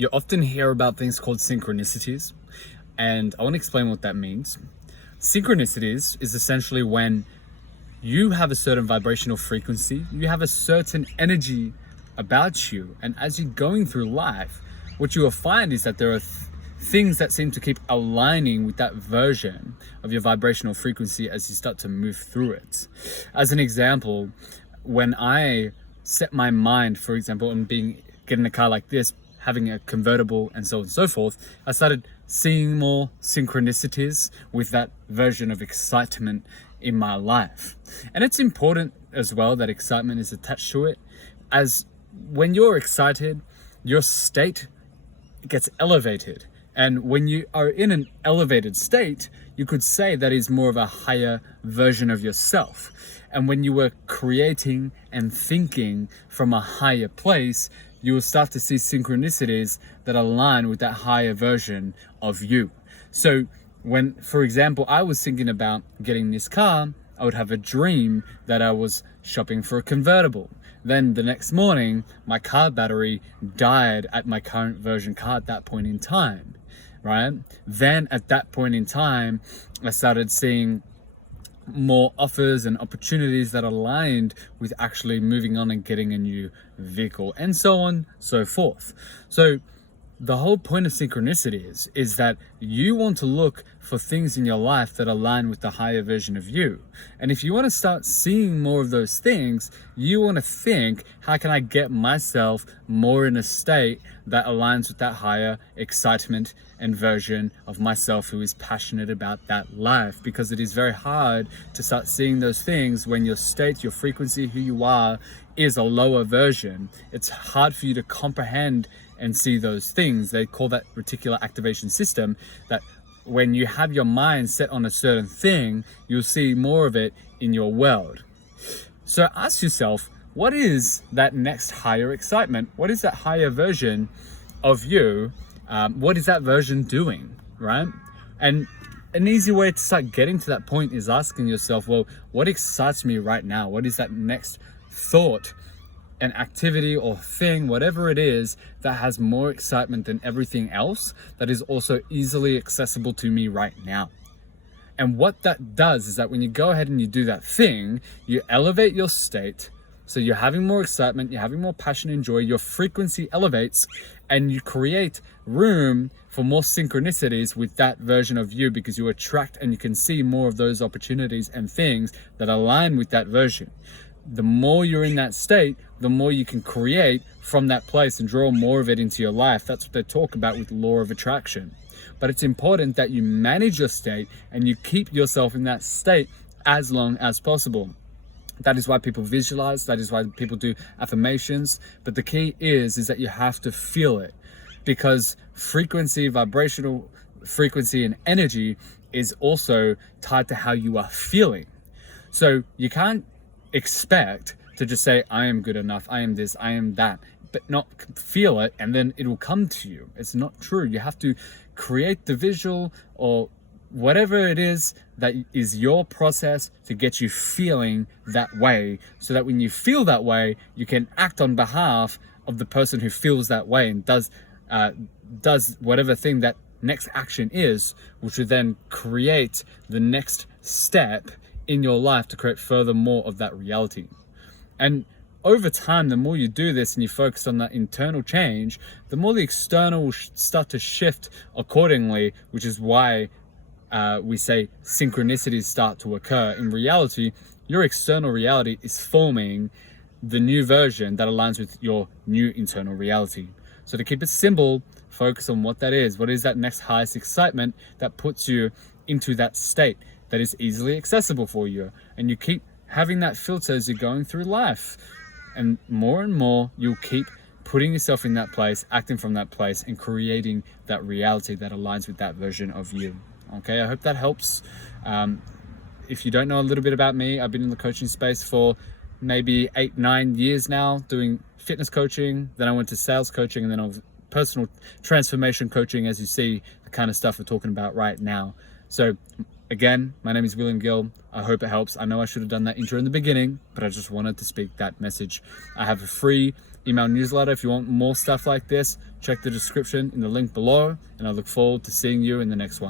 You often hear about things called synchronicities, and I want to explain what that means. Synchronicities is essentially when you have a certain vibrational frequency, you have a certain energy about you, and as you're going through life, what you will find is that there are things that seem to keep aligning with that version of your vibrational frequency as you start to move through it. As an example, when I set my mind, for example, on getting a car like this, having a convertible and so on and so forth, I started seeing more synchronicities with that version of excitement in my life. And it's important as well that excitement is attached to it, as when you're excited, your state gets elevated. And when you are in an elevated state, you could say that is more of a higher version of yourself. And when you were creating and thinking from a higher place, you will start to see synchronicities that align with that higher version of you. So when, for example, I was thinking about getting this car, I would have a dream that I was shopping for a convertible. Then the next morning, my car battery died at my current version car at that point in time, right? Then at that point in time, I started seeing more offers and opportunities that aligned with actually moving on and getting a new vehicle, and so on, so forth. So the whole point of synchronicities is that you want to look for things in your life that align with the higher version of you. And if you want to start seeing more of those things, you want to think, how can I get myself more in a state that aligns with that higher excitement and version of myself who is passionate about that life? Because it is very hard to start seeing those things when your state, your frequency, who you are, is a lower version. It's hard for you to comprehend and see those things. They call that reticular activation system, that when you have your mind set on a certain thing, you'll see more of it in your world. So ask yourself, what is that next higher excitement? What is that higher version of you? What is that version doing, right? And an easy way to start getting to that point is asking yourself, well, what excites me right now? What is that next thought, an activity or thing, whatever it is, that has more excitement than everything else, that is also easily accessible to me right now? And what that does is that when you go ahead and you do that thing, you elevate your state. So you're having more excitement, you're having more passion and joy, your frequency elevates, and you create room for more synchronicities with that version of you, because you attract and you can see more of those opportunities and things that align with that version. The more you're in that state, the more you can create from that place and draw more of it into your life. That's what they talk about with law of attraction. But it's important that you manage your state and you keep yourself in that state as long as possible. That is why people visualize, that is why people do affirmations. But the key is that you have to feel it, because frequency, vibrational frequency and energy is also tied to how you are feeling. So you can't expect to just say, I am good enough, I am this, I am that, but not feel it and then it will come to you. It's not true. You have to create the visual or whatever it is that is your process to get you feeling that way, so that when you feel that way, you can act on behalf of the person who feels that way and does whatever thing that next action is, which would then create the next step in your life to create further more of that reality. And over time, the more you do this and you focus on that internal change, the more the external will start to shift accordingly, which is why we say synchronicities start to occur. In reality, your external reality is forming the new version that aligns with your new internal reality. So to keep it simple, focus on what that is. What is that next highest excitement that puts you into that state that is easily accessible for you? And you keep having that filter as you're going through life. And more you'll keep putting yourself in that place, acting from that place, and creating that reality that aligns with that version of you. Okay, I hope that helps. If you don't know a little bit about me, I've been in the coaching space for maybe 8-9 years now, doing fitness coaching. Then I went to sales coaching, and then I was personal transformation coaching, as you see, the kind of stuff we're talking about right now. So again, my name is Gill. I hope it helps. I know I should have done that intro in the beginning, but I just wanted to speak that message. I have a free email newsletter. If you want more stuff like this, check the description in the link below, and I look forward to seeing you in the next one.